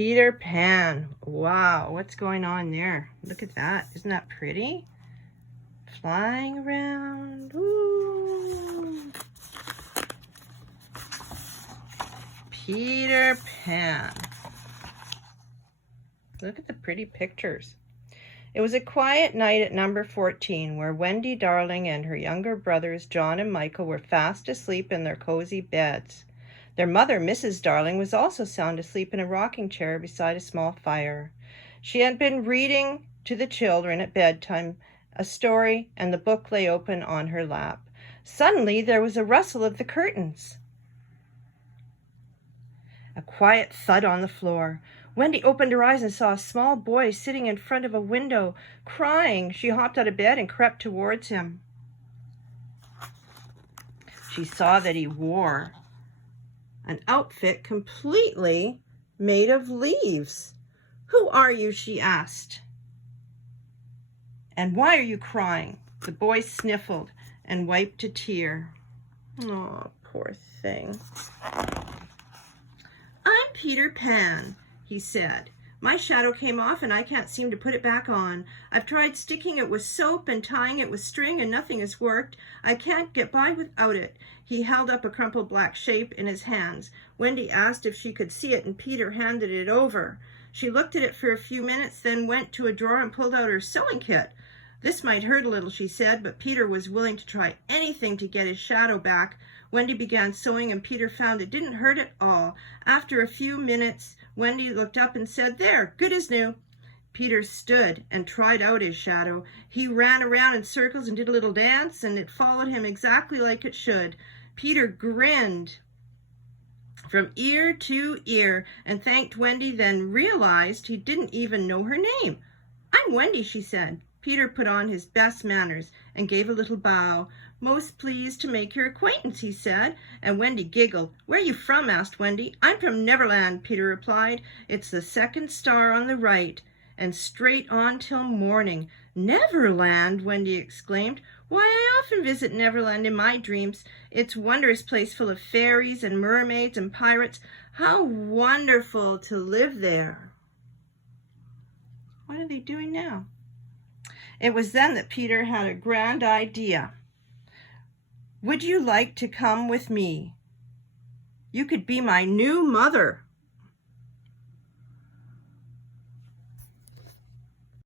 Peter Pan. Wow, what's going on there? Look at that. Isn't that pretty? Flying around. Ooh. Peter Pan. Look at the pretty pictures. It was a quiet night at number 14 where Wendy Darling and her younger brothers John and Michael were fast asleep in their cozy beds. Their mother, Mrs. Darling, was also sound asleep in a rocking chair beside a small fire. She had been reading to the children at bedtime a story, and the book lay open on her lap. Suddenly there was a rustle of the curtains. A quiet thud on the floor. Wendy opened her eyes and saw a small boy sitting in front of a window, crying. She hopped out of bed and crept towards him. She saw that he wore an outfit completely made of leaves. "Who are you?" she asked. "And why are you crying?" The boy sniffled and wiped a tear. Oh, poor thing. "I'm Peter Pan," he said. "My shadow came off and I can't seem to put it back on. I've tried sticking it with soap and tying it with string and nothing has worked. I can't get by without it." He held up a crumpled black shape in his hands. Wendy asked if she could see it and Peter handed it over. She looked at it for a few minutes, then went to a drawer and pulled out her sewing kit. "This might hurt a little," she said, but Peter was willing to try anything to get his shadow back. Wendy began sewing and Peter found it didn't hurt at all. After a few minutes, Wendy looked up and said, "There, good as new." Peter stood and tried out his shadow. He ran around in circles and did a little dance, and it followed him exactly like it should. Peter grinned from ear to ear and thanked Wendy, then realized he didn't even know her name. "I'm Wendy," she said. Peter put on his best manners and gave a little bow. "Most pleased to make your acquaintance," he said, and Wendy giggled. "Where are you from?" asked Wendy. "I'm from Neverland," Peter replied. "It's the second star on the right, and straight on till morning." "Neverland!" Wendy exclaimed. "Why, I often visit Neverland in my dreams. It's a wondrous place full of fairies and mermaids and pirates. How wonderful to live there." What are they doing now? It was then that Peter had a grand idea. "Would you like to come with me? You could be my new mother."